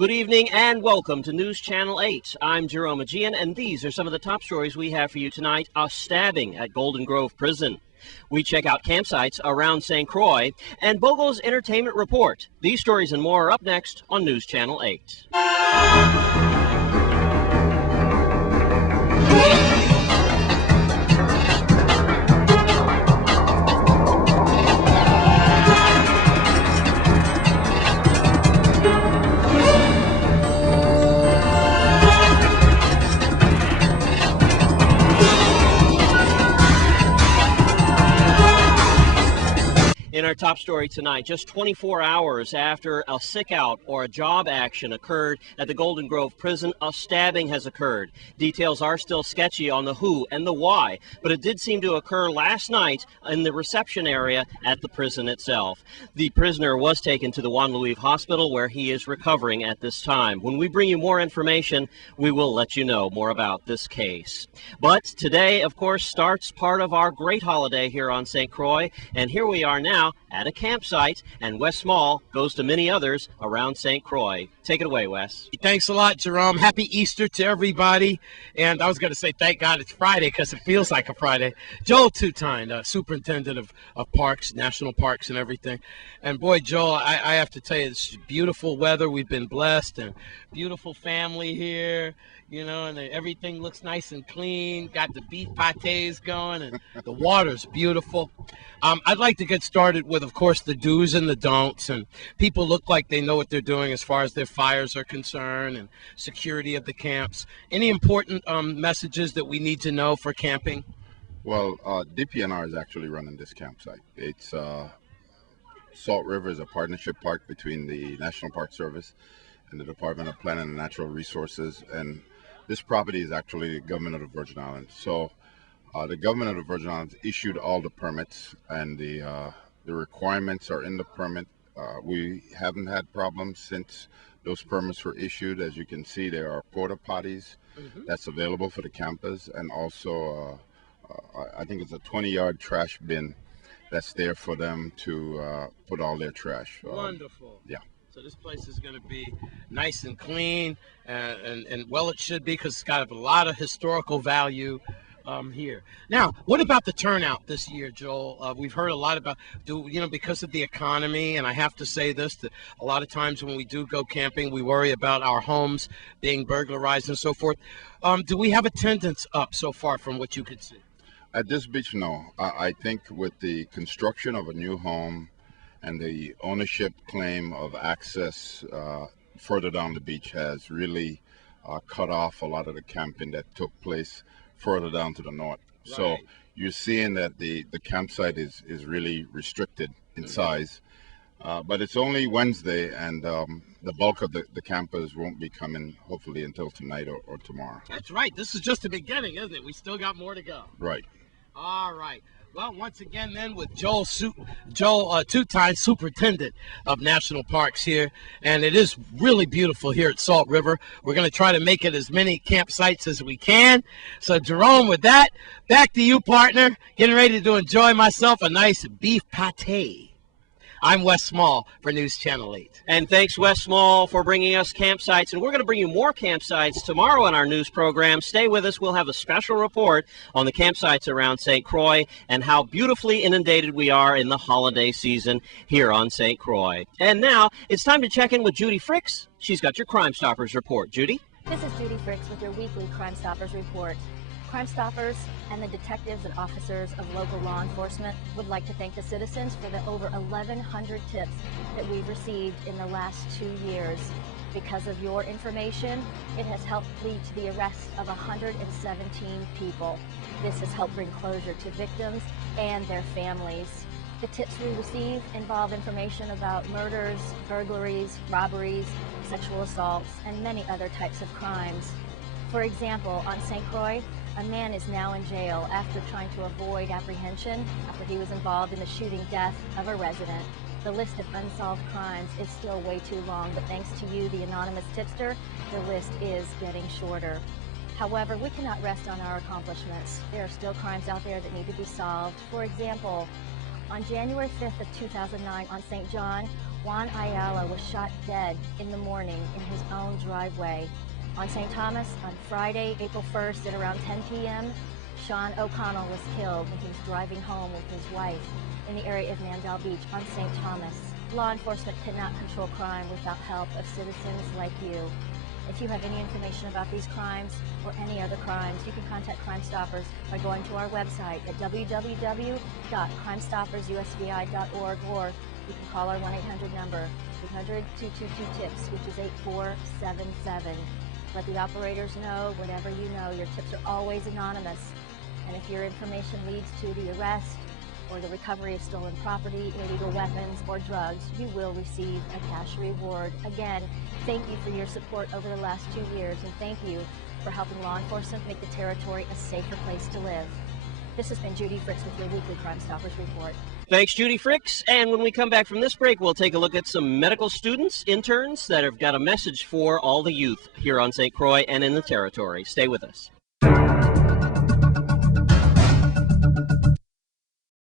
Good evening and welcome to News Channel 8. I'm Jerome Aegean, and these are some of the top stories we have for you tonight. A stabbing at Golden Grove Prison. We check out campsites around St. Croix and Bogle's Entertainment Report. These stories and more are up next on News Channel 8. In our top story tonight, just 24 hours after a sick-out or a job action occurred at the Golden Grove Prison, a stabbing has occurred. Details are still sketchy on the who and the why, but it did seem to occur last night in the reception area at the prison itself. The prisoner was taken to the Juan Luis Hospital, where he is recovering at this time. When we bring you more information, we will let you know more about this case. But today, of course, starts part of our great holiday here on St. Croix, and here we are now at a campsite, and Wes Small goes to many others around St. Croix. Take it away, Wes. Thanks a lot, Jerome. Happy Easter to everybody. And I was going to say, thank God it's Friday, because it feels like a Friday. Joel Tutine, superintendent of parks, national parks and everything. And boy, Joel, I have to tell you, it's beautiful weather. We've been blessed, and beautiful family here. You know, and everything looks nice and clean. Got the beef pâtés going, and the water's beautiful. I'd like to get started with, of course, the do's and the don'ts. And people look like they know what they're doing as far as their fires are concerned and security of the camps. Any important messages that we need to know for camping? Well, DPNR is actually running this campsite. It's Salt River is a partnership park between the National Park Service and the Department of Planning and Natural Resources, and this property is actually the government of the Virgin Islands. So the government of the Virgin Islands issued all the permits, and the requirements are in the permit. We haven't had problems since those permits were issued. As you can see, there are porta potties that's available for the campers, and also I think it's a 20-yard trash bin that's there for them to put all their trash. Wonderful. Yeah. So this place is going to be nice and clean, and well, it should be, because it's got a lot of historical value here. Now, what about the turnout this year, Joel? We've heard a lot about, because of the economy, and I have to say this, that a lot of times when we do go camping, we worry about our homes being burglarized and so forth. Do we have attendance up so far from what you could see? At this beach, no. I think with the construction of a new home and the ownership claim of access further down the beach has really cut off a lot of the camping that took place further down to the north. Right. So you're seeing that the campsite is really restricted in size. But it's only Wednesday, and the bulk of the campers won't be coming, hopefully, until tonight or tomorrow. That's right. This is just the beginning, isn't it? We still got more to go. Right. All right. Well, once again, then, with Joel Tutine, superintendent of national parks here, and it is really beautiful here at Salt River. We're going to try to make it as many campsites as we can. So, Jerome, with that, back to you, partner. Getting ready to enjoy myself a nice beef pâté. I'm Wes Small for News Channel 8. And thanks, Wes Small, for bringing us campsites. And we're going to bring you more campsites tomorrow in our news program. Stay with us. We'll have a special report on the campsites around St. Croix and how beautifully inundated we are in the holiday season here on St. Croix. And now it's time to check in with Judy Fricks. She's got your Crime Stoppers report. Judy? This is Judy Fricks with your weekly Crime Stoppers report. Crime Stoppers and the detectives and officers of local law enforcement would like to thank the citizens for the over 1,100 tips that we've received in the last 2 years. Because of your information, it has helped lead to the arrest of 117 people. This has helped bring closure to victims and their families. The tips we receive involve information about murders, burglaries, robberies, sexual assaults, and many other types of crimes. For example, on St. Croix, a man is now in jail after trying to avoid apprehension after he was involved in the shooting death of a resident. The list of unsolved crimes is still way too long, but thanks to you, the anonymous tipster, the list is getting shorter. However, we cannot rest on our accomplishments. There are still crimes out there that need to be solved. For example, on January 5th of 2009 on St. John, Juan Ayala was shot dead in the morning in his own driveway. On St. Thomas, on Friday, April 1st at around 10 p.m., Sean O'Connell was killed when he was driving home with his wife in the area of Mandel Beach on St. Thomas. Law enforcement cannot control crime without help of citizens like you. If you have any information about these crimes or any other crimes, you can contact Crime Stoppers by going to our website at www.crimestoppersusvi.org, or you can call our 1-800 number, 800-222-TIPS, which is 8477. Let the operators know whatever you know. Your tips are always anonymous. And if your information leads to the arrest or the recovery of stolen property, illegal weapons, or drugs, you will receive a cash reward. Again, thank you for your support over the last 2 years, and thank you for helping law enforcement make the territory a safer place to live. This has been Judy Fricks with your weekly Crime Stoppers report. Thanks, Judy Fricks. And when we come back from this break, we'll take a look at some medical students, interns that have got a message for all the youth here on St. Croix and in the territory. Stay with us.